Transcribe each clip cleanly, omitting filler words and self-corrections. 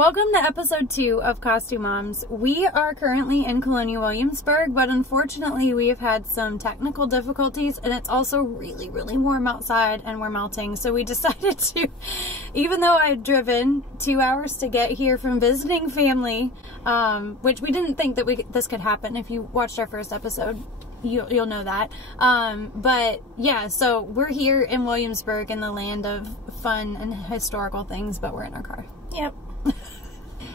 Welcome to episode 2 of CostuMoms. We are currently in Colonial Williamsburg, but unfortunately we have had some technical difficulties, and it's also really, really warm outside and we're melting. So we decided to, even though I had driven 2 hours to get here from visiting family, which we didn't think that this could happen. If you watched our first episode, you'll know that. But yeah, so we're here in Williamsburg in the land of fun and historical things, but we're in our car. Yep.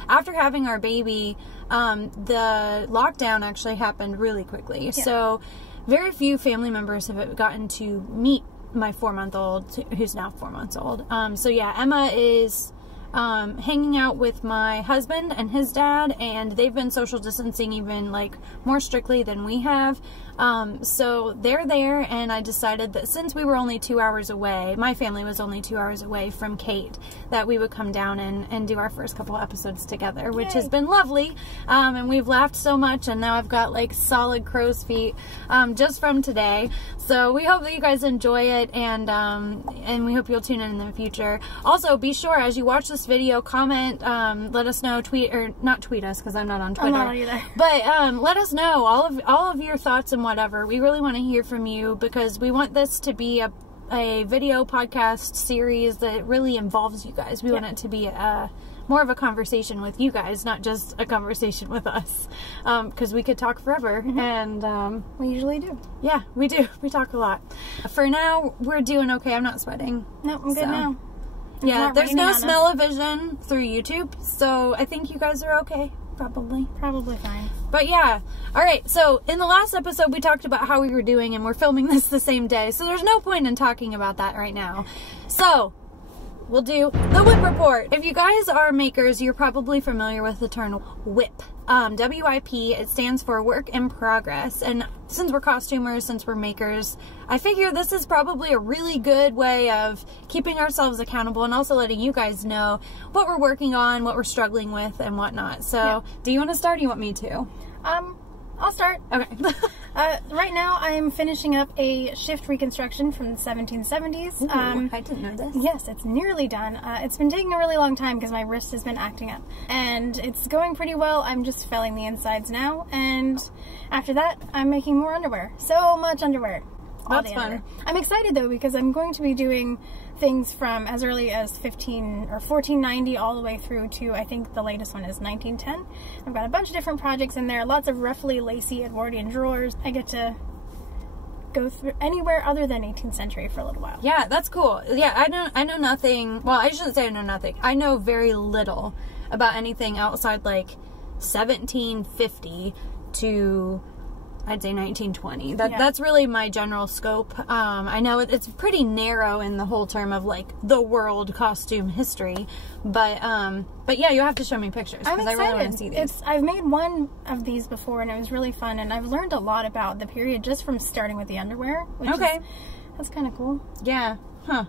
After having our baby, the lockdown actually happened really quickly. Yeah. So very few family members have gotten to meet my 4-month-old, who's now 4 months old. So yeah, Emma is hanging out with my husband and his dad, and they've been social distancing even like more strictly than we have. So they're there, and I decided that since we were only 2 hours away, my family was only 2 hours away from Kate, that we would come down and do our first couple episodes together, which has been lovely. And we've laughed so much, and now I've got like solid crow's feet just from today. So we hope that you guys enjoy it, and we hope you'll tune in the future. Also, be sure as you watch this video, comment, let us know, not tweet us because I'm not on Twitter. I'm not either. But let us know all of your thoughts and whatever. We really want to hear from you, because we want this to be a video podcast series that really involves you guys. We want it to be more of a conversation with you guys, not just a conversation with us, because we could talk forever. And we usually do. Yeah, we do. We talk a lot. For now, we're doing okay. I'm not sweating. No, I'm good now. Yeah, there's no smell-o-vision through YouTube, so I think you guys are okay. Probably fine. But yeah, alright, so in the last episode we talked about how we were doing, and we're filming this the same day, so there's no point in talking about that right now. So we'll do the whip report. If you guys are makers, you're probably familiar with the term whip. WIP, it stands for work in progress. And since we're costumers, since we're makers, I figure this is probably a really good way of keeping ourselves accountable and also letting you guys know what we're working on, what we're struggling with, and whatnot. So, do you want to start, or do you want me to? I'll start. Okay. Right now I'm finishing up a shift reconstruction from the 1770s. Ooh, I didn't know this. Yes, it's nearly done. It's been taking a really long time because my wrist has been acting up. And it's going pretty well. I'm just felling the insides now. And after that, I'm making more underwear. So much underwear. That's fun. I'm excited though, because I'm going to be doing things from as early as 1490 all the way through to, I think the latest one is 1910. I've got a bunch of different projects in there, lots of roughly lacy Edwardian drawers. I get to go through anywhere other than 18th century for a little while. Yeah, that's cool. Yeah, I know nothing. Well, I shouldn't say I know nothing. I know very little about anything outside like 1750 to, I'd say, 1920. That's really my general scope. I know it's pretty narrow in the whole term of like the world costume history, but yeah, you'll have to show me pictures because I really want to see these. I've made one of these before, and it was really fun, and I've learned a lot about the period just from starting with the underwear. That's kind of cool. Yeah. Huh.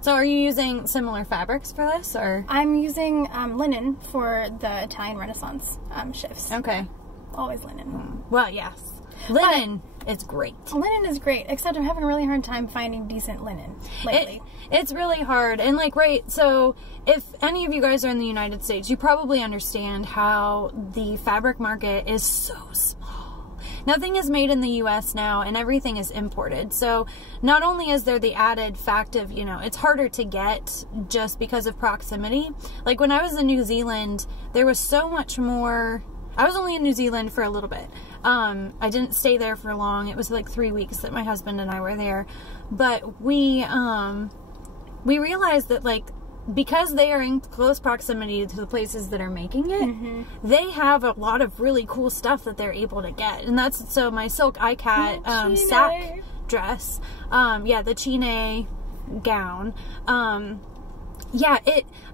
So are you using similar fabrics for this, or? I'm using linen for the Italian Renaissance shifts. Okay. Always linen. Well, yes. Linen is great. Linen is great, except I'm having a really hard time finding decent linen lately. It's really hard. And like, so if any of you guys are in the United States, you probably understand how the fabric market is so small. Nothing is made in the US now, and everything is imported. So not only is there the added fact of, you know, it's harder to get just because of proximity. Like when I was in New Zealand, there was so much more. I was only in New Zealand for a little bit. I didn't stay there for long. It was like 3 weeks that my husband and I were there. But we realized that, like, because they are in close proximity to the places that are making it, they have a lot of really cool stuff that they're able to get. And that's, so my silk iCat sack dress, yeah, the chine gown, yeah,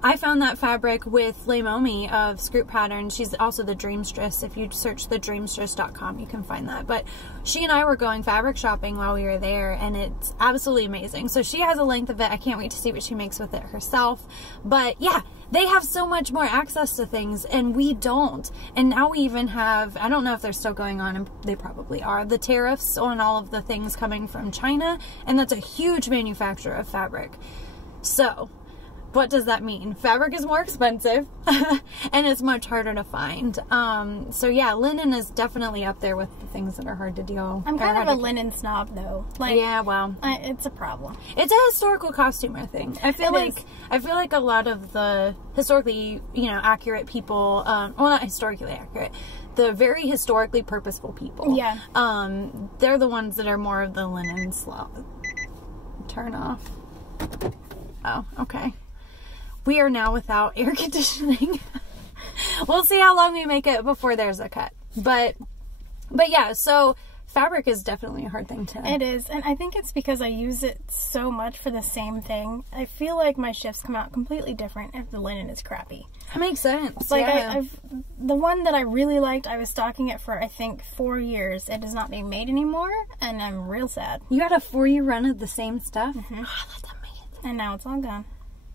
I found that fabric with Leimomi of Scroop Pattern. She's also the Dreamstress. If you search thedreamstress.com, you can find that. But she and I were going fabric shopping while we were there, and it's absolutely amazing. So she has a length of it. I can't wait to see what she makes with it herself. But yeah, they have so much more access to things, and we don't. And now we even have, I don't know if they're still going on, and they probably are, the tariffs on all of the things coming from China, and that's a huge manufacturer of fabric. So what does that mean? Fabric is more expensive and it's much harder to find. So yeah, linen is definitely up there with the things that are hard to deal. I'm kind of a linen snob though. Like, yeah, well, it's a problem. It's a historical costumer thing. I feel like a lot of the historically, accurate people, well, not historically accurate, the very historically purposeful people. Yeah. They're the ones that are more of the linen slob. Turn off. Oh, okay. We are now without air conditioning. We'll see how long we make it before there's a cut. But yeah, so fabric is definitely a hard thing to... It is, and I think it's because I use it so much for the same thing. I feel like my shifts come out completely different if the linen is crappy. That makes sense. Like, yeah. the one that I really liked, I was stocking it for, I think, 4 years. It is not being made anymore, and I'm real sad. You had a 4-year run of the same stuff? Mm-hmm. Oh, that's amazing. And now it's all gone.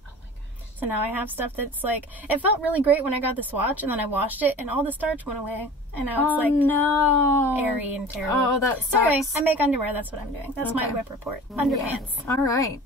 Oh my gosh. So now I have stuff that's like, it felt really great when I got the swatch, and then I washed it, and all the starch went away. And now it's like no. airy and terrible. Oh, that sucks. Anyway, I make underwear. That's what I'm doing. That's my whip report. Underpants. Yeah. All right.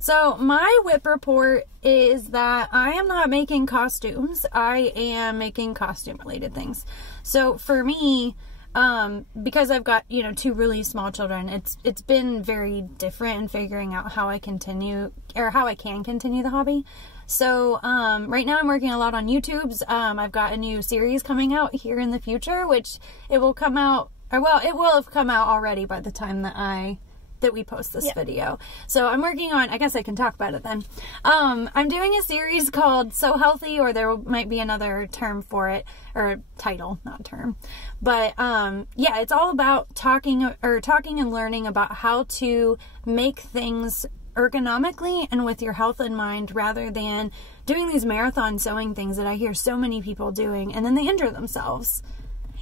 So my whip report is that I am not making costumes. I am making costume related things. So for me, because I've got, 2 really small children, it's been very different in figuring out how I can continue the hobby. So, right now I'm working a lot on YouTubes. I've got a new series coming out here in the future, which it will come out, it will have come out already by the time that we post this video. So I'm working on, I guess I can talk about it then. I'm doing a series called So Healthy, or there might be another term for it, or title, not term. But, yeah, it's all about talking and learning about how to make things ergonomically and with your health in mind, rather than doing these marathon sewing things that I hear so many people doing and then they injure themselves.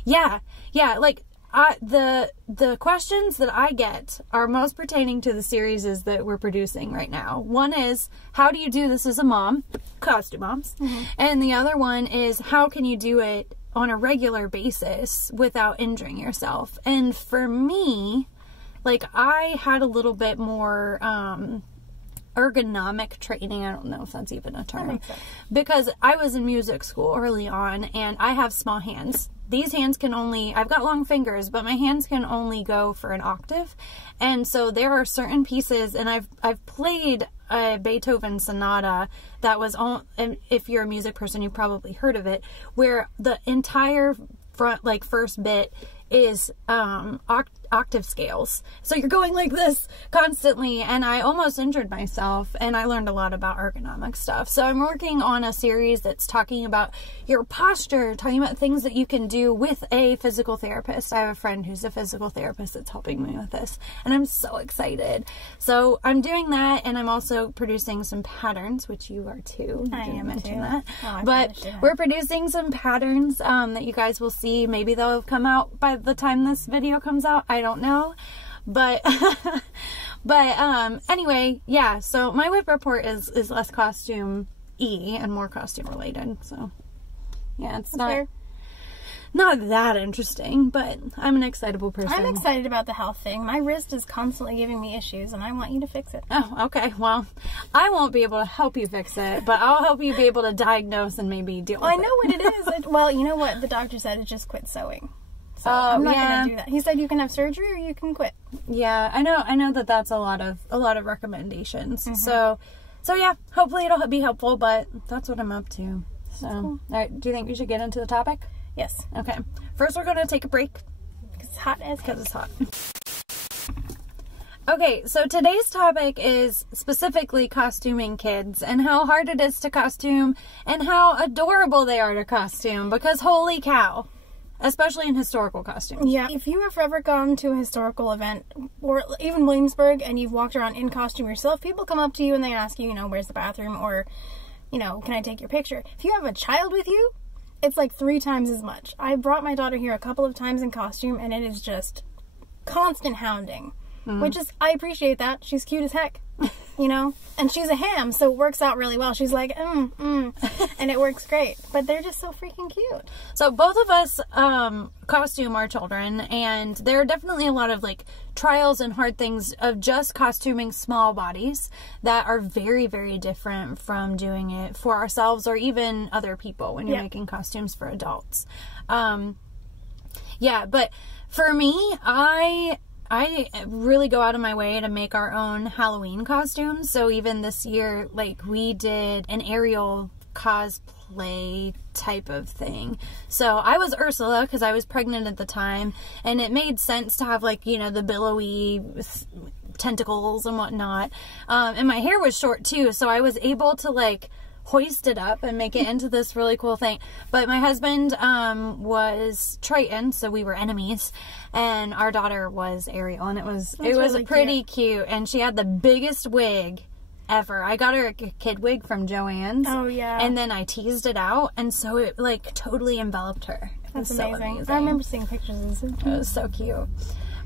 Yeah, like the questions that I get are most pertaining to the series that we're producing right now. One is, how do you do this as a mom? CostuMoms. Mm-hmm. And the other one is, how can you do it on a regular basis without injuring yourself? And for me, like, I had a little bit more ergonomic training. I don't know if that's even a term. Because I was in music school early on, and I have small hands. These hands can only, I've got long fingers, but my hands can only go for an octave. And so there are certain pieces, and I've played a Beethoven sonata that was on, if you're a music person, you probably heard of it, where the entire front, like, first bit is octave scales. So you're going like this constantly, and I almost injured myself, and I learned a lot about ergonomic stuff. So I'm working on a series that's talking about your posture, talking about things that you can do with a physical therapist. I have a friend who's a physical therapist that's helping me with this, and I'm so excited. So I'm doing that, and I'm also producing some patterns, which you are too. I am mention too. that. Oh, but we're producing some patterns that you guys will see. Maybe they'll come out by the time this video comes out. I don't know, but anyway, yeah, so my whip report is less costume-y and more costume related. So yeah, it's not that interesting, but I'm an excitable person. I'm excited about the health thing. My wrist is constantly giving me issues, and I want you to fix it. Oh, okay. Well, I won't be able to help you fix it, but I'll help you be able to diagnose and maybe deal with it. I know what it is. Well, you know what? The doctor said is just quit sewing. So I'm not going to do that. He said you can have surgery or you can quit. Yeah, I know that that's a lot of recommendations. Mm-hmm. So yeah, hopefully it'll be helpful, but that's what I'm up to. So, cool. All right, do you think we should get into the topic? Yes. Okay. First, we're going to take a break. Because it's hot as heck. Because it's hot. Okay, so today's topic is specifically costuming kids and how hard it is to costume and how adorable they are to costume, because holy cow. Especially in historical costumes. Yeah, if you have ever gone to a historical event, or even Williamsburg, and you've walked around in costume yourself, people come up to you and they ask you, where's the bathroom, or, can I take your picture? If you have a child with you, it's like 3 times as much. I brought my daughter here a couple of times in costume, and it is just constant hounding. Which is, I appreciate that. She's cute as heck. you know? And she's a ham, so it works out really well. She's like, and it works great. But they're just so freaking cute. So both of us costume our children, and there are definitely a lot of like trials and hard things of just costuming small bodies that are very, very different from doing it for ourselves or even other people when you're making costumes for adults. Yeah, but for me, I really go out of my way to make our own Halloween costumes. So even this year, like, we did an Ariel cosplay type of thing. So I was Ursula because I was pregnant at the time, and it made sense to have, like, you know, the billowy tentacles and whatnot. And my hair was short too, so I was able to, like, hoist it up and make it into this really cool thing. But my husband was Triton, so we were enemies, and our daughter was Ariel, and it was really pretty cute. And she had the biggest wig ever. I got her a kid wig from Joann's. Oh yeah. And then I teased it out, and so it like totally enveloped her. That's amazing. So amazing. I remember seeing pictures of this. It was so cute.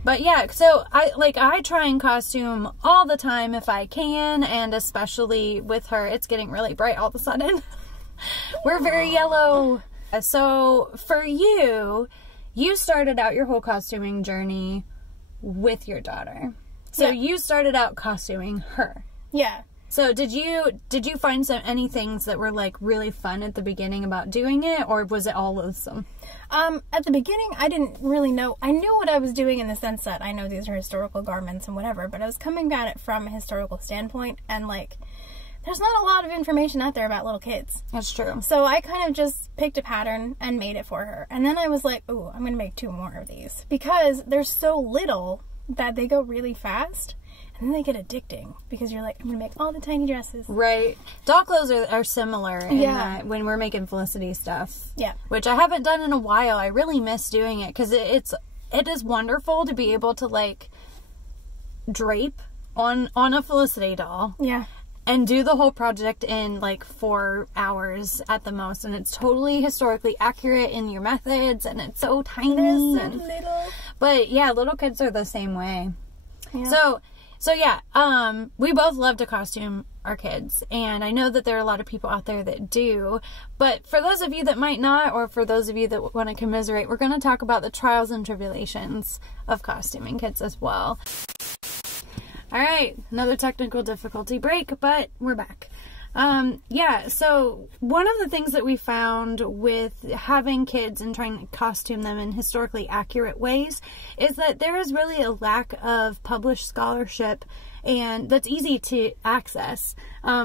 But yeah, so I try and costume all the time if I can, and especially with her, it's getting really bright all of a sudden. We're very yellow. So for you, you started out your whole costuming journey with your daughter. So you started out costuming her. Yeah. So did you find any things that were like really fun at the beginning about doing it, or was it all loathsome? At the beginning, I didn't really know. I knew what I was doing in the sense that I know these are historical garments and whatever, but I was coming at it from a historical standpoint, and like, there's not a lot of information out there about little kids. That's true. So I kind of just picked a pattern and made it for her. And then I was like, oh, I'm going to make 2 more of these, because they're so little that they go really fast. And then they get addicting because you're like, I'm going to make all the tiny dresses. Right. Doll clothes are similar in that when we're making Felicity stuff. Yeah. Which I haven't done in a while. I really miss doing it because it is wonderful to be able to like drape on a Felicity doll. Yeah. And do the whole project in like 4 hours at the most. And it's totally historically accurate in your methods, and it's so tiny. They're so little. But yeah, little kids are the same way. Yeah. So yeah, we both love to costume our kids, and I know that there are a lot of people out there that do, but for those of you that might not, or for those of you that want to commiserate, we're going to talk about the trials and tribulations of costuming kids as well. Alright, another technical difficulty break, but we're back. Yeah, so one of the things that we found with having kids and trying to costume them in historically accurate ways is that there is really a lack of published scholarship, and that's easy to access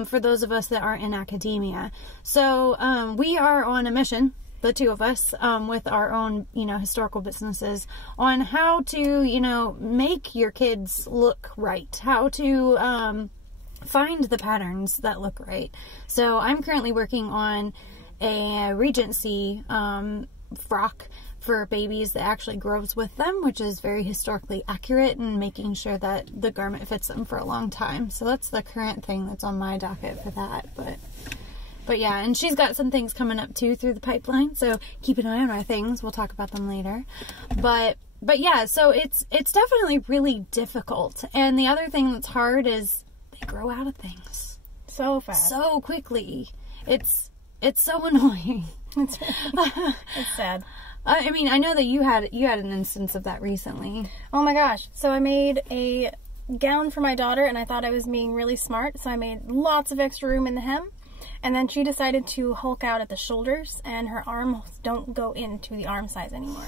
for those of us that are in academia. So we are on a mission, the 2 of us, with our own, historical businesses, on how to, make your kids look right, how to find the patterns that look right. So I'm currently working on a Regency frock for babies that actually grows with them, which is very historically accurate, and making sure that the garment fits them for a long time. So that's the current thing that's on my docket for that. But yeah, and she's got some things coming up too through the pipeline, so keep an eye on our things. We'll talk about them later. But yeah, so it's definitely really difficult. And the other thing that's hard is they grow out of things so fast, so quickly. It's so annoying. It's sad. I mean, I know that you had an instance of that recently. Oh my gosh. So I made a gown for my daughter, and I thought I was being really smart, so I made lots of extra room in the hem. And then she decided to hulk out at the shoulders, and her arms don't go into the arm size anymore.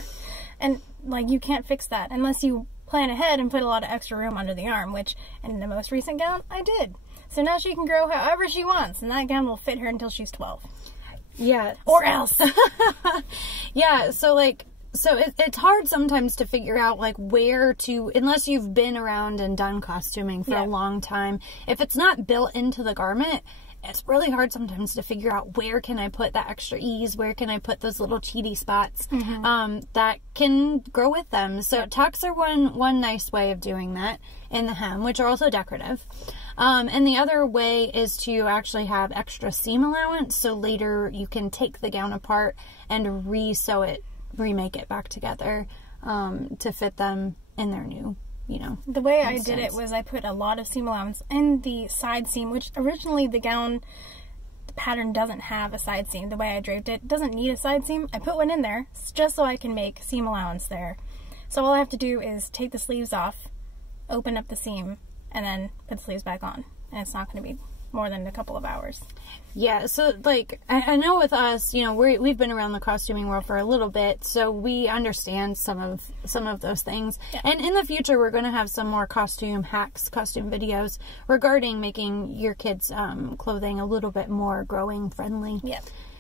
And like, you can't fix that unless you plan ahead and put a lot of extra room under the arm, which in the most recent gown I did. So now she can grow however she wants, and that gown will fit her until she's 12. Yeah. Or else. Yeah, so it's hard sometimes to figure out like where to, unless you've been around and done costuming for a long time. If it's not built into the garment, it's really hard sometimes to figure out where can I put that extra ease, where can I put those little cheaty spots that can grow with them. So tucks are one nice way of doing that in the hem, which are also decorative. And the other way is to actually have extra seam allowance, so later you can take the gown apart and remake it back together to fit them in their new you know. The way I did it was I put a lot of seam allowance in the side seam, which originally the gown pattern doesn't have a side seam. The way I draped it doesn't need a side seam. I put one in there just so I can make seam allowance there. So all I have to do is take the sleeves off, open up the seam, and then put the sleeves back on. And it's not going to be more than a couple of hours. Yeah, so like I know with us, you know, we've been around the costuming world for a little bit, so we understand some of those things. Yeah. And in the future, we're going to have some more costume hacks, costume videos regarding making your kids' clothing a little bit more growing friendly. Yeah.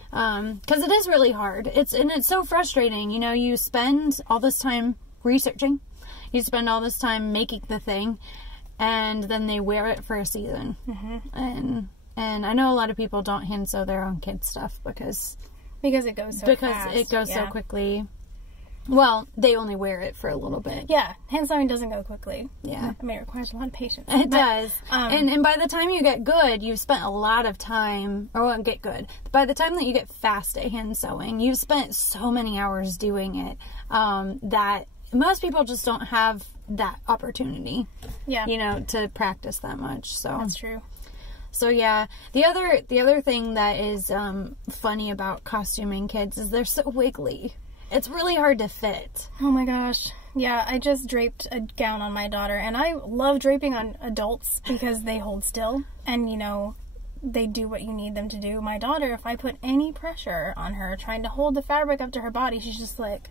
Because it is really hard. It's so frustrating. You know, you spend all this time researching, you spend all this time making the thing, and then they wear it for a season. And I know a lot of people don't hand sew their own kids' stuff because it goes so fast. It goes so quickly. Well, they only wear it for a little bit. Yeah, hand sewing doesn't go quickly. Yeah, I mean, it requires a lot of patience. It does. And by the time you get good, you've spent a lot of time, or won't get good. By the time that you get fast at hand sewing, you've spent so many hours doing it that most people just don't have that opportunity. Yeah, you know, to practice that much. So that's true. So yeah, the other thing that is funny about costuming kids is they're so wiggly. It's really hard to fit. Oh my gosh. Yeah, I just draped a gown on my daughter, and I love draping on adults because they hold still and, you know, they do what you need them to do. My daughter, if I put any pressure on her trying to hold the fabric up to her body, she's just like,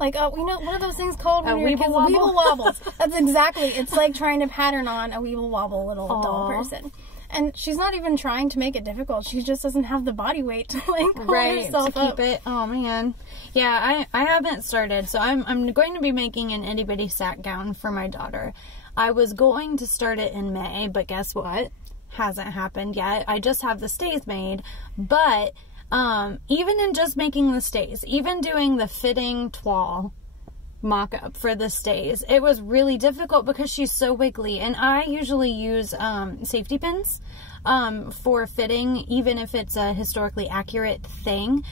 you know, what are those things called when you're kids? Weeble wobbles. That's exactly. It's like trying to pattern on a weeble wobble little doll person. And she's not even trying to make it difficult. She just doesn't have the body weight to like hold herself to keep it. Oh man, yeah. I haven't started, so I'm going to be making an itty bitty sack gown for my daughter. I was going to start it in May, but guess what? Hasn't happened yet. I just have the stays made, but even in just making the stays, even doing the fitting toile mock-up for the stays, it was really difficult because she's so wiggly, and I usually use safety pins for fitting, even if it's a historically accurate thing,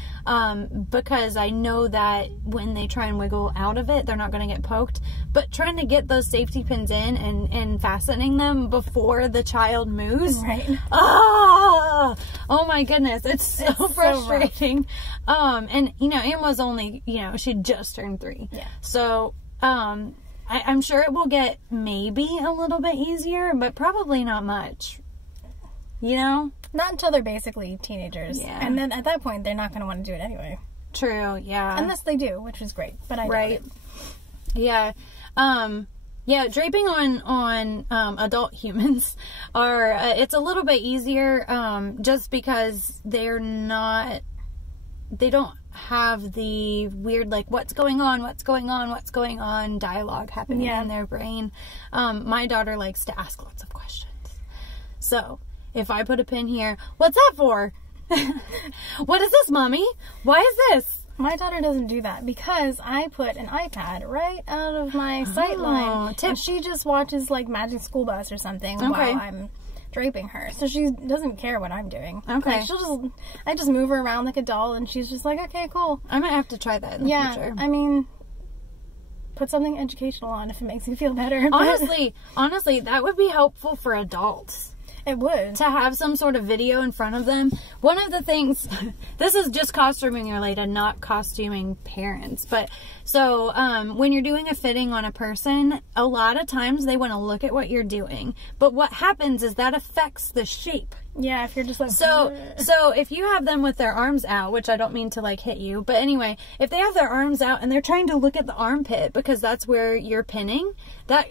because I know that when they try and wiggle out of it, they're not going to get poked. But trying to get those safety pins in and fastening them before the child moves, right? Oh my goodness, it's so frustrating. And you know, Emma's only, you know, she just turned 3, yeah. So I'm sure it will get maybe a little bit easier, but probably not much. You know? Not until they're basically teenagers. Yeah. And then at that point, they're not going to want to do it anyway. True, yeah. Unless they do, which is great. But I doubt it. Yeah. Yeah, draping on adult humans are, it's a little bit easier just because they don't have the weird, like, what's going on dialogue happening in their brain. My daughter likes to ask lots of questions. So if I put a pin here, what's that for? What is this, Mommy? Why is this? My daughter doesn't do that because I put an iPad right out of my sight line. And she just watches like Magic School Bus or something while I'm draping her. So she doesn't care what I'm doing. Okay. Like I just move her around like a doll and she's just like, okay, cool. I might have to try that in the future. I mean, put something educational on if it makes you feel better. Honestly, that would be helpful for adults. It would. To have some sort of video in front of them. One of the things, this is just costuming related, not costuming parents, but so when you're doing a fitting on a person, a lot of times they want to look at what you're doing, but what happens is that affects the shape. Yeah, if you're just like... So if you have them with their arms out, which I don't mean to like hit you, but anyway, if they have their arms out and they're trying to look at the armpit because that's where you're pinning, that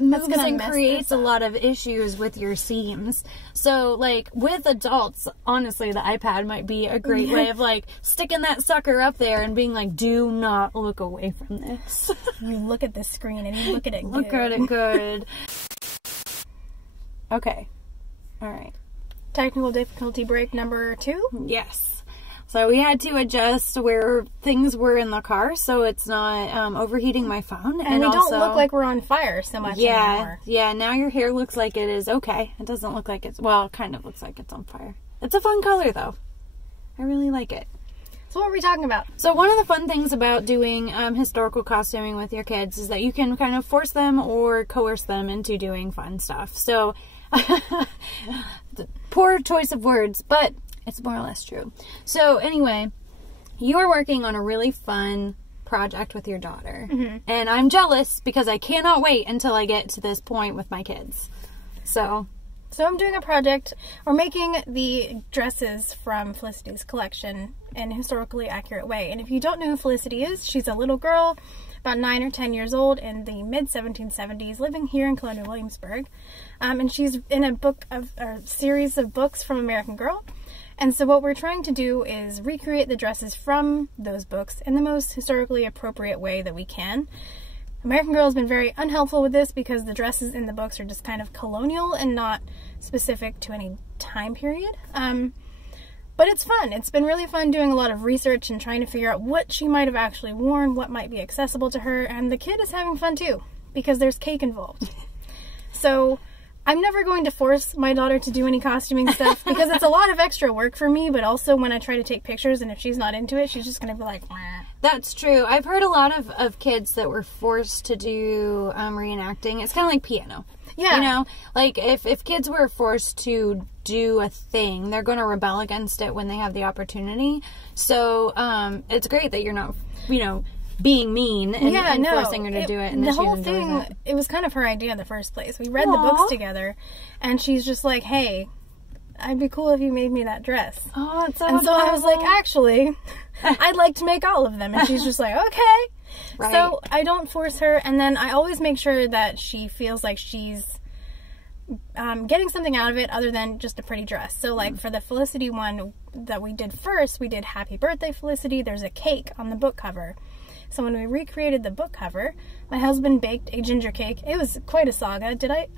moves and creates a lot of issues with your seams. So like with adults, honestly, the iPad might be a great way of like sticking that sucker up there and being like, do not look away from this. You look at the screen and you look at it good. Look at it good. Okay. All right. Technical difficulty break number 2? Yes. So we had to adjust where things were in the car so it's not overheating my phone. And we also don't look like we're on fire so much anymore. Yeah, now your hair looks like it is okay. It doesn't look like it's, well, it kind of looks like it's on fire. It's a fun color though. I really like it. So what are we talking about? So one of the fun things about doing historical costuming with your kids is that you can kind of force them or coerce them into doing fun stuff. So, poor choice of words, but it's more or less true. So anyway, you are working on a really fun project with your daughter. And I'm jealous because I cannot wait until I get to this point with my kids. So I'm doing a project. We're making the dresses from Felicity's collection in a historically accurate way. And if you don't know who Felicity is, she's a little girl, about 9 or 10 years old, in the mid-1770s, living here in Colonial Williamsburg. And she's in a series of books from American Girl. And so what we're trying to do is recreate the dresses from those books in the most historically appropriate way that we can. American Girl has been very unhelpful with this because the dresses in the books are just kind of colonial and not specific to any time period. But it's fun. It's been really fun doing a lot of research and trying to figure out what she might have actually worn, what might be accessible to her, and the kid is having fun too because there's cake involved. So I'm never going to force my daughter to do any costuming stuff because it's a lot of extra work for me, but also when I try to take pictures and if she's not into it, she's just going to be like, meh. That's true. I've heard a lot of kids that were forced to do reenacting. It's kind of like piano. Yeah. You know, like if kids were forced to do a thing, they're going to rebel against it when they have the opportunity. So it's great that you're not, you know, being mean and forcing her to do it. And the whole thing, it was kind of her idea in the first place. We read the books together, and she's just like, hey, I'd be cool if you made me that dress. Oh, it's so And so adorable. I was like, actually, I'd like to make all of them. And she's just like, okay. Right. So I don't force her, and then I always make sure that she feels like she's getting something out of it other than just a pretty dress. So like for the Felicity one that we did first, we did Happy Birthday Felicity. There's a cake on the book cover. So when we recreated the book cover, my husband baked a ginger cake. It was quite a saga.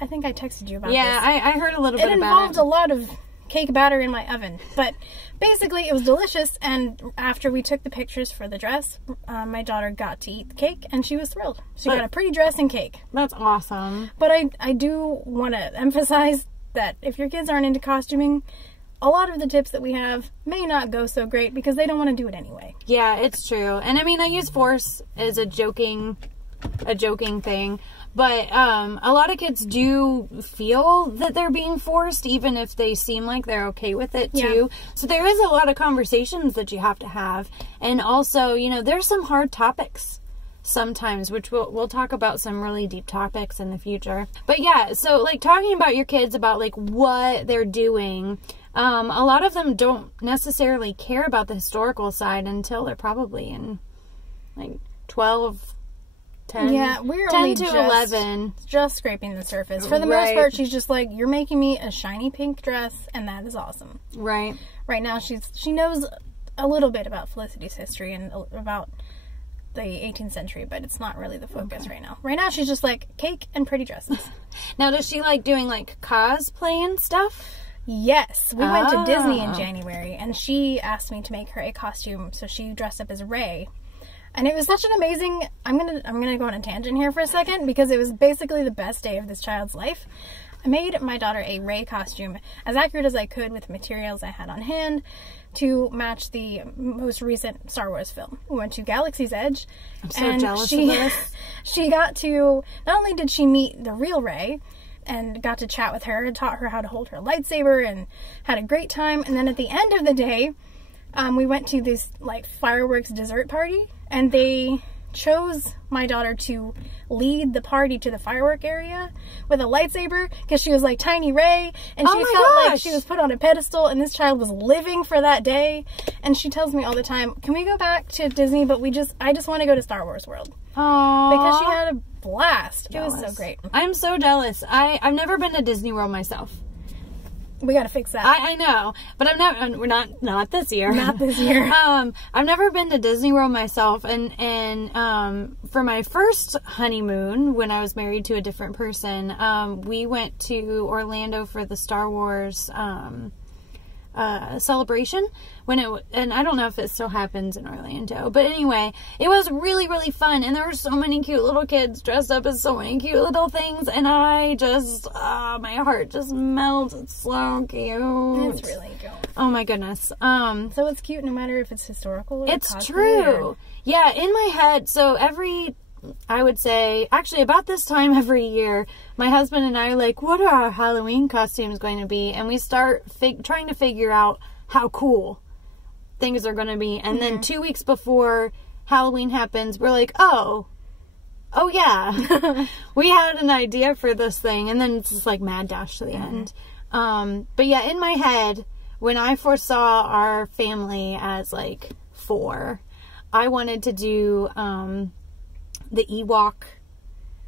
I think I texted you about this. Yeah, I heard a little bit about it. It involved a lot of cake batter in my oven. But basically, it was delicious. And after we took the pictures for the dress, my daughter got to eat the cake, and she was thrilled. She got a pretty dress and cake. That's awesome. But I do want to emphasize that if your kids aren't into costuming, a lot of the tips that we have may not go so great because they don't want to do it anyway. Yeah, it's true. And I mean, I use force as a joking thing, but a lot of kids do feel that they're being forced, even if they seem like they're okay with it too. Yeah. So there is a lot of conversations that you have to have. And also, you know, there's some hard topics sometimes, which we'll talk about some really deep topics in the future. But yeah, so like talking about your kids, about like what they're doing, a lot of them don't necessarily care about the historical side until they're probably in like 12, 10, yeah, we're 10 only to 11. Just scraping the surface. For the most part, she's just like, you're making me a shiny pink dress, and that is awesome. Right. Right now, she knows a little bit about Felicity's history and about the 18th century, but it's not really the focus right now. Right now, she's just like cake and pretty dresses. Now, does she like doing like cosplay and stuff? Yes, we went to Disney in January, and she asked me to make her a costume, so she dressed up as Ray. And it was such an amazing, I'm gonna go on a tangent here for a second, because it was basically the best day of this child's life. I made my daughter a Rey costume as accurate as I could with materials I had on hand to match the most recent Star Wars film. We went to Galaxy's Edge. I'm so jealous of this. She got to, not only did she meet the real Rey, and got to chat with her and taught her how to hold her lightsaber and had a great time. And then at the end of the day, we went to this like fireworks dessert party, and they chose my daughter to lead the party to the firework area with a lightsaber because she was like tiny Rey, and she felt like she was put on a pedestal, and this child was living for that day. And she tells me all the time, can we go back to Disney, but I just want to go to Star Wars World. Aww. Because she had a blast. Jealous. It was so great. I'm so jealous. I've never been to Disney World myself. We gotta fix that. I know, but we're not this year. Not this year. I've never been to Disney World myself, and for my first honeymoon, when I was married to a different person, we went to Orlando for the Star Wars celebration and I don't know if it still happens in Orlando, but anyway, it was really, really fun, and there were so many cute little kids dressed up as so many cute little things, and I just my heart just melted. It's so cute. It's really cute. Oh my goodness. So it's cute no matter if it's historical or it's cosplay true. Or... Yeah, in my head, so I would say, actually about this time every year, my husband and I are like, what are our Halloween costumes going to be? And we start trying to figure out how cool things are going to be. And then 2 weeks before Halloween happens, we're like, oh yeah, we had an idea for this thing. And then it's just like mad dash to the end. But yeah, in my head, when I foresaw our family as like 4, I wanted to do the Ewok.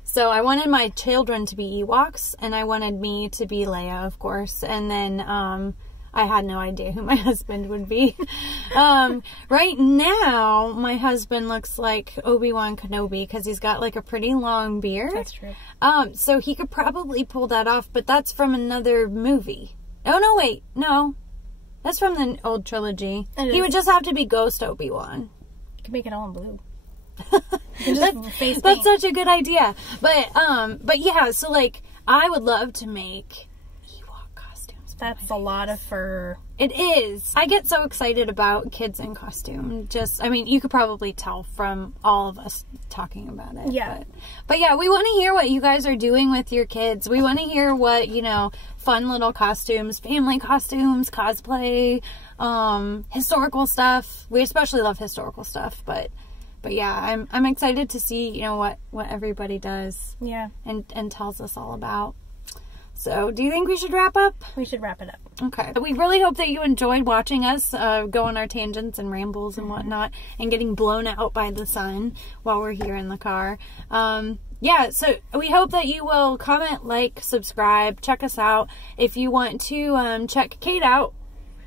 So I wanted my children to be Ewoks, and I wanted me to be Leia, of course. And then I had no idea who my husband would be. Right now, my husband looks like Obi-Wan Kenobi because he's got like a pretty long beard. That's true. So he could probably pull that off, but that's from another movie. Oh, no, wait. No. That's from the old trilogy. He would just have to be Ghost Obi-Wan. You can make it all in blue. That's such a good idea. But yeah, so like, I would love to make Ewok costumes. That's a lot of fur. It is. I get so excited about kids in costume. I mean, you could probably tell from all of us talking about it. Yeah. But yeah, we want to hear what you guys are doing with your kids. We want to hear what, fun little costumes, family costumes, cosplay, historical stuff. We especially love historical stuff, but yeah, I'm excited to see, what everybody does. Yeah. And tells us all about. So, do you think we should wrap up? We should wrap it up. Okay. We really hope that you enjoyed watching us go on our tangents and rambles and whatnot, and getting blown out by the sun while we're here in the car. Yeah, so we hope that you will comment, like, subscribe, check us out. If you want to check Kate out,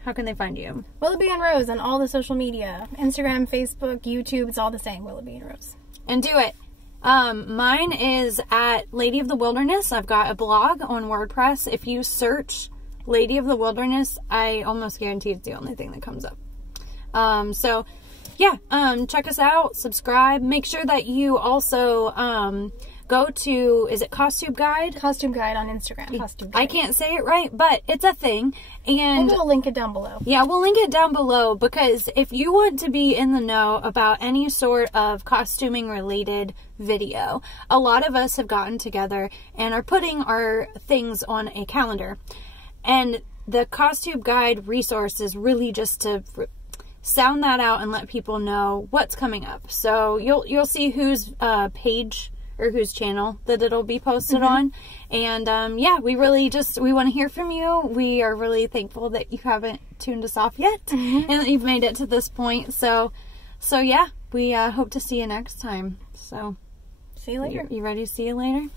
how can they find you? Willoughby and Rose on all the social media. Instagram, Facebook, YouTube, it's all the same. Willoughby and Rose. And do it. Mine is at Lady of the Wilderness. I've got a blog on WordPress. If you search Lady of the Wilderness, I almost guarantee it's the only thing that comes up. So yeah, check us out, subscribe. Make sure that you also go to, is it Costube Guide? Costume Guide on Instagram. Costume Guide. I can't say it right, but it's a thing. And we'll link it down below. Yeah, we'll link it down below, because if you want to be in the know about any sort of costuming related video, a lot of us have gotten together and are putting our things on a calendar. And the Costume Guide resource is really just to sound that out and let people know what's coming up. So you'll see whose page or whose channel that it'll be posted on. And yeah, we want to hear from you. We are really thankful that you haven't tuned us off yet and that you've made it to this point. So yeah, we hope to see you next time. So see you later. You ready to see you later?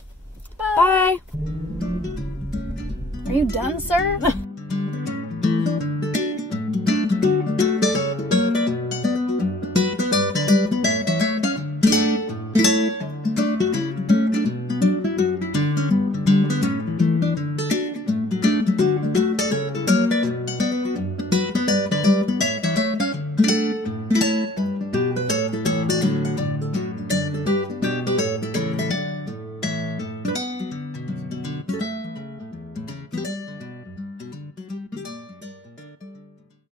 Bye. Bye. Are you done, sir?